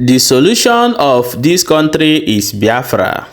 The solution of this country is Biafra.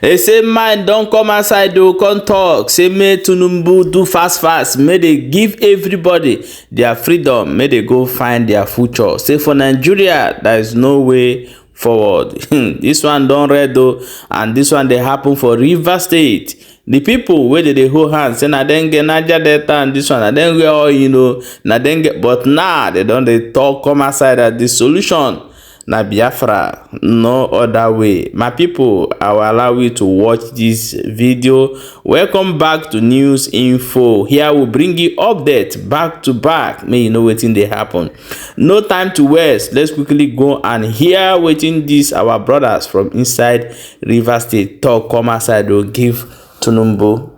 They say man don't come outside to come talk. Say make Tinubu do fast. May they give everybody their freedom. May they go find their future. Say for Nigeria, there is no way forward. This one don't read though, and this one they happen for Rivers State. The people where they hold hands say na dem get Niger Delta and this one na dem get all na dem get, but now they don't they talk come outside that the solution na Biafra, no other way. My people, I will allow you to watch this video. Welcome back to News Info. Here we bring you update back to back. May you know wetin dey happen. No time to waste. Let's quickly go and hear wetin these our brothers from inside Rivers State talk come outside to give Tinubu.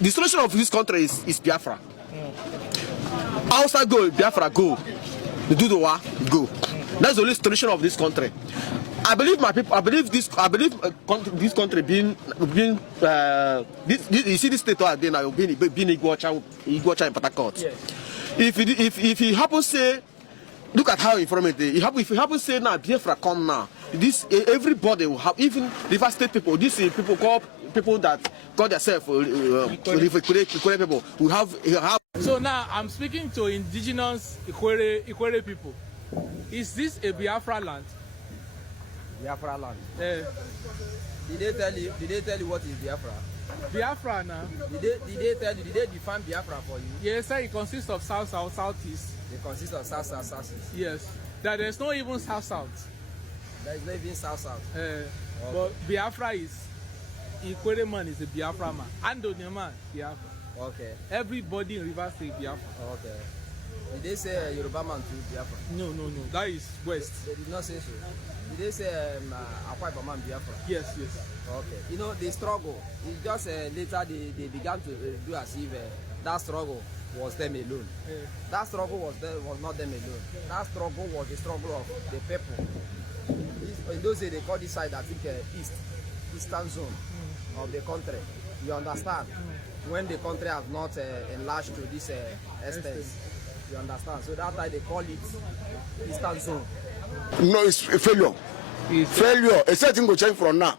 The solution of this country is Biafra. Outside go, Biafra go. The Dudowa go. That's the only solution of this country. I believe my people. I believe this country being you see this state today now being Iguacha in Port Harcourt. Yes. If he happens say, look at how informative. If he happens say now Biafra come now, this everybody will have, even Rivers State people. This people call people that call themselves people who have. So now I'm speaking to indigenous Ikwere people. Is this a Biafra land? Biafra land. Did they tell you what is Biafra? Biafra now. Did they define Biafra for you? Yes, sir. It consists of south, southeast. It consists of south, southeast. Yes. There's not even south. There is not even south. Okay. But Biafra is Ikwere man is a Biafra man. Andonian man, Biafra. Okay. Everybody in Rivers State Biafra. Okay. Did they say Yoruba man to Biafra? No. That is West. They did not say so. Did they say Akwa Ibom man Biafra? Yes. Okay. You know, the struggle, it's just later they began to do as if that struggle was them alone. That struggle was not them alone. That struggle was the struggle of the people. In those days, they call this side, I think, eastern zone of the country. You understand? When the country has not enlarged to this extent. You understand? So that's why they call it eastern zone. No, it's a failure. Failure. A certain go change from now.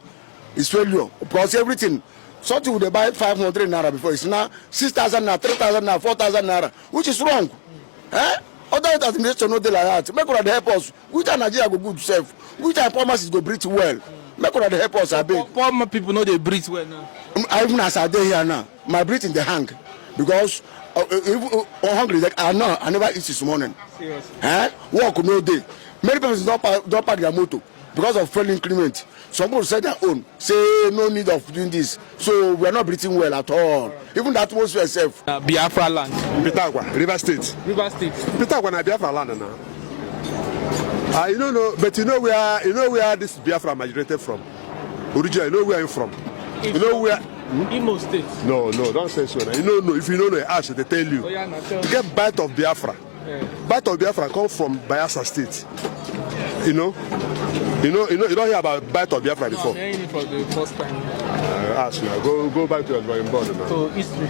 It's failure. Because everything. Something would buy 500 naira before. It's now 6,000 naira, 3,000 naira, 4,000 naira, which is wrong. Other administration no dey like that. Make una help us. Which time Nigeria go good self? Which time promises go breathe well? Make una help us. I beg. Poor people know they breathe well now. Even as I dey here now, my breathing dey hang because hungry like I never eat this morning. Seriously? Work no day. Many people don't park their motor because of fuel increment. Some people say their own, say no need of doing this. So we are not breathing well at all. Even the atmosphere itself. Biafra land. Pitagua, Rivers State. Rivers State. Pitagua na Biafra land now. You don't know, but you know where this Biafra migrated from. Originally, you know where I'm from. You know where. Imo State. No, don't say so. You know, if you don't know, ask they tell you. You get bite of Biafra. Bite of Biafra come from Bayelsa State. You don't hear about bite of Biafra before. No, I'm hearing it for the first time. Ask now. Go back to your drawing board now. So history.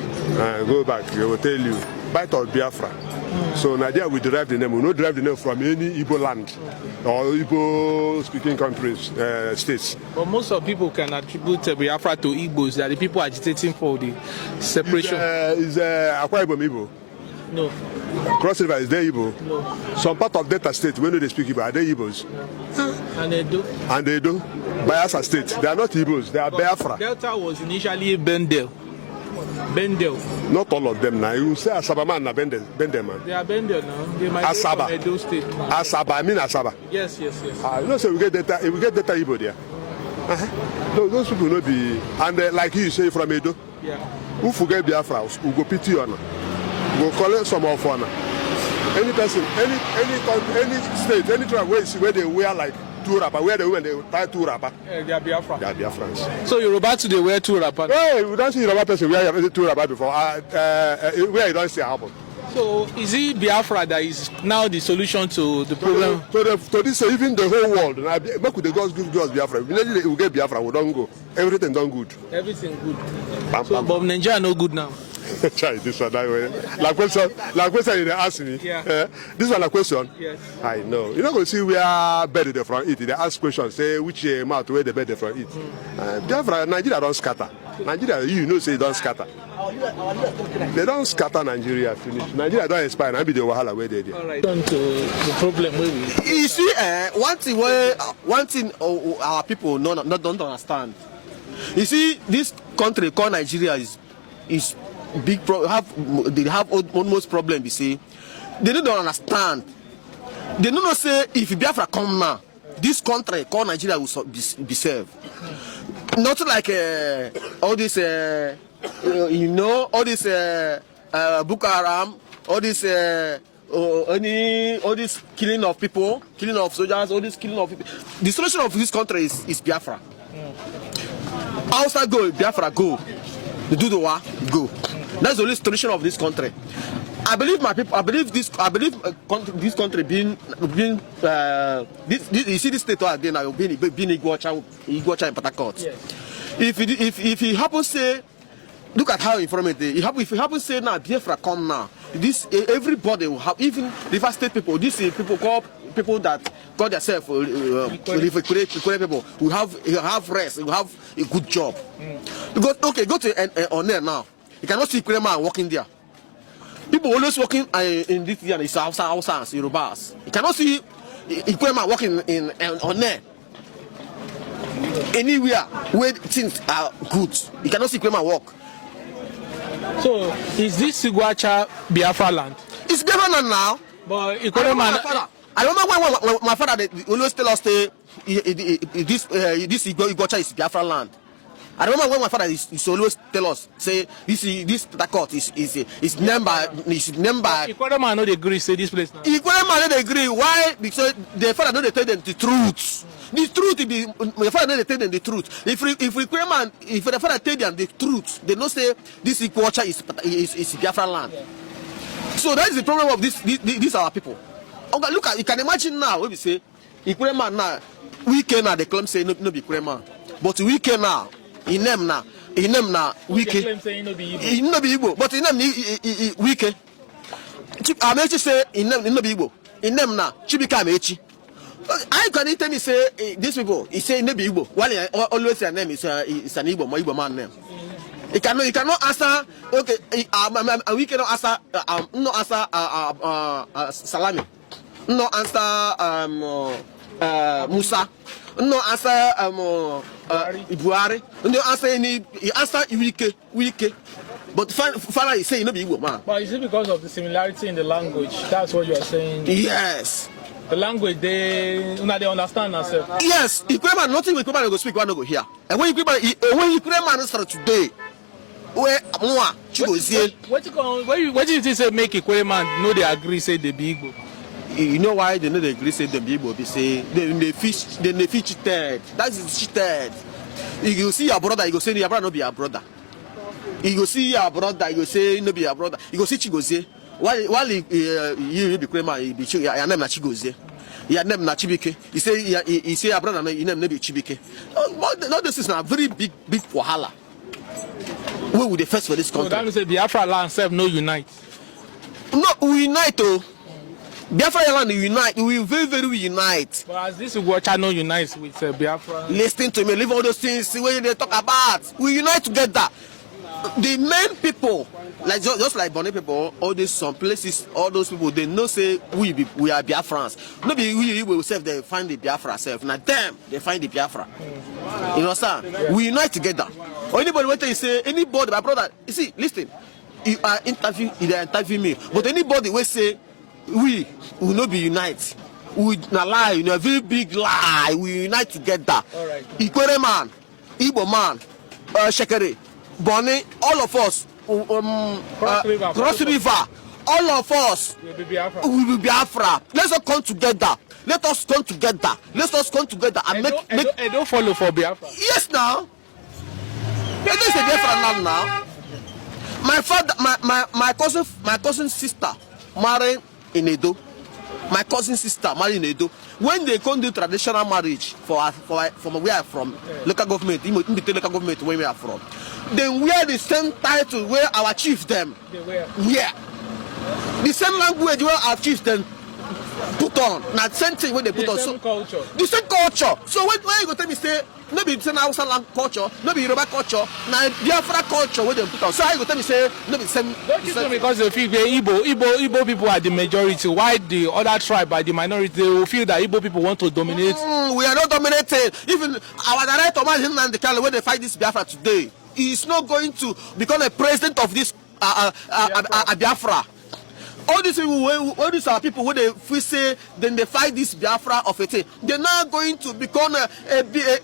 Go back. They will tell you bite of Biafra. So Nigeria will derive the name. We will not derive the name from any Igbo land or Igbo speaking countries, states. But most of people can attribute Biafra to Igbos, that the people agitating for the separation. Is Akwa Ibom Igbo? No. Cross River, is there Igbo? No. Some part of Delta State, when they speak Igbo, are they Igbos? And they do. And they do. Bayelsa State, they are not Igbos, they are Biafra. Delta was initially Bendel. Not all of them now. You say Asaba man na Bendel man. They are Bendel now. They might Asaba. from Edo State now. Asaba, I mean Asaba. Yes. You know, so we get data Igbo there. Those people will not be, and like you say from Edo. Yeah. Who forget Biafra, we go pity on. Go collect some of honor. Any person, any state, any tribe where they wear like two wrapper, where the women they tie two wrapper. They are Biafra. They are Biafrans. So Yoruba today wear two wrapper. Hey, we don't see Yoruba person wear two wrapper before. Where you don't see happen. So is it Biafra that is now the solution to the problem? To this, even the whole world. Back with the gods give us Biafra. Immediately we get Biafra, we don't go. Everything done good. Everything good. Bam, So, bam. but Nigeria no good now. Try this one that way. Like question you dey ask me. Yeah. This one a question. Yes. I know. You not gonna see where bird dey from eat. They ask questions. Say which mouth where the bird dey from eat. Biafra, Nigeria don't scatter. Nigeria, you know say don't scatter. They don't scatter Nigeria finish. Nigeria don't expire. I be the wahala where they dey. All right. On to the problem where we. You see, one thing our people don't understand. You see, this country called Nigeria is big. They have almost problem. You see, they don't understand. They don't know say if Biafra come now, this country called Nigeria will be saved. Not like all this, all this Boko Haram, all this. All this killing of people, killing of soldiers, all this killing of people. The solution of this country is Biafra. Outside go, Biafra go. The do the war, go. That's the only solution of this country. I believe my people. I believe this country being you see this state again now being Iguacha in Port Harcourt. Yes. If he happens say, look at how informative. If he happens say now Biafra come now, this everybody will have, even River State people. This people call people that call themselves people who have rest, who have a good job. Because okay, go to on there now. You cannot see Krema working there. People always working in this year. It's Hausa, Yorubas. You cannot see Krema working on there. Anywhere where things are good, you cannot see Krema work. So is this Iguacha Biafra land? It's Biafra land now. But I remember when my father they always tell us this Iguacha is Biafra land. I remember when my father is always tell us say this Port is named by Ikorema no dey agree say this place now. Ikorema no dey agree. Why? Because the father no dey tell them the truth. The truth be my father no dey tell them the truth. If the father tell them the truth, they know say this Iguacha is Biafra land. Yeah. So that is the problem of these our people. Okay, look at, you can imagine now when we say Ikorema now, we can now they claim say no be Ikorema, but we can now. In them now, we can. No be Igbo, but in them we can. I'm actually say in them no be Igbo. In them now, Chibika Mechi. I can tell me say these people. He say no be Igbo. While always their name is an Igbo, my Igbo man name. You cannot answer. Okay, we cannot answer. No answer. Salami. No answer. Musa. No answer. Buhari. No answer any. He answer Wike. But finally, he say you know be Igbo man. But is it because of the similarity in the language? That's what you are saying. Yes. The language they understand themselves. Yes. Ikwema, nothing with Ikwema go speak, one no go hear. And when Ikwema start today. Where more Chigozie? What do you think say make Ikwema no they agree say they be Igbo? You know why they know they agree say they be Igbo? They say they fish cheated. That is cheated. You go see your brother, you go say your brother no be your brother. You go see your brother, you go say no be your brother. You go see Chigozie. While you be Ikwema, you be your name na Chigozie. Your name na Chibike. You say your brother your name no be Chibike. No, this is a very big wahala. We will the first for this country. So that means Biafra land self no unite. No, we unite oh. Biafra land unite. We will very unite. But as this Iguacha no unites with Biafra. Listen to me. Leave all those things where they talk about. We unite together. The main people, like just like Bonnet people, all these some places, all those people, they know say we are Biafrans. No be we will self they find the Biafra self. Now them they find the Biafra. You understand? Yeah. We unite together. Or anybody when they say anybody, my brother, you see, listen, you are interview me, but anybody will say we will not be unite. We na lie, you know, a very big lie. We unite together. All right. Ikwere man, Igbo man, Shekere, Bonny, all of us, Cross River, all of us will be Biafra. We will be Biafra. Let's all come together. Let us come together. Let us come together and don't follow for Biafra. Yes, now. It is a Biafra land now. My father, my cousin's sister married in Edo. My cousin's sister married in Edo. When they come do traditional marriage from where I'm from, local government, in the local government where we are from, they wear the same title where our chief them wear. The same language where our chief them put on. Now the same thing when they put on. So culture. The same culture. So when you go tell me say, no be same Hausa culture, no be Yoruba culture, now Biafra culture where they put on. So how you go tell me say, no be same. Don't you think because they feel Igbo people are the majority, why the other tribe are the minority? They will feel that Igbo people want to dominate. We are not dominated. Even our director man and the Kale when they fight this Biafra today, he is not going to become a president of this Biafra. All these people, all these are people when they say then they fight this Biafra of a thing, they're not going to become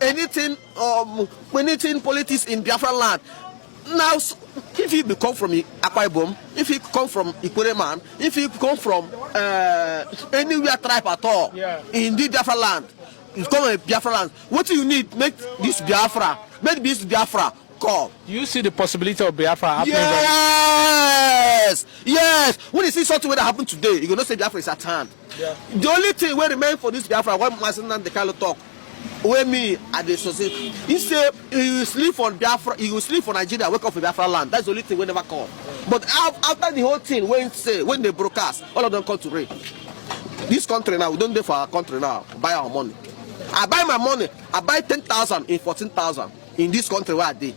anything politics in Biafra land. Now, if you come from Akwa Ibom, if you come from Ikwere man, if you come from anywhere tribe at all in the Biafra land, you come a Biafra land. What do you need? Make this Biafra come. Do you see the possibility of Biafra happening? Yes. When you see something that happened today, you gonna say Biafra is at hand. Yeah. The only thing we remain for this Biafra, when Masin the Kalo talk, where me at the society, he say he will sleep for Biafra, he will sleep for Nigeria, wake up for Biafra land. That's the only thing we never call. But after the whole thing, when they broadcast, all of them come to raid. This country now, we don't do for our country now, buy our money. I buy my money, I buy 10,000 in 14,000 in this country where I did.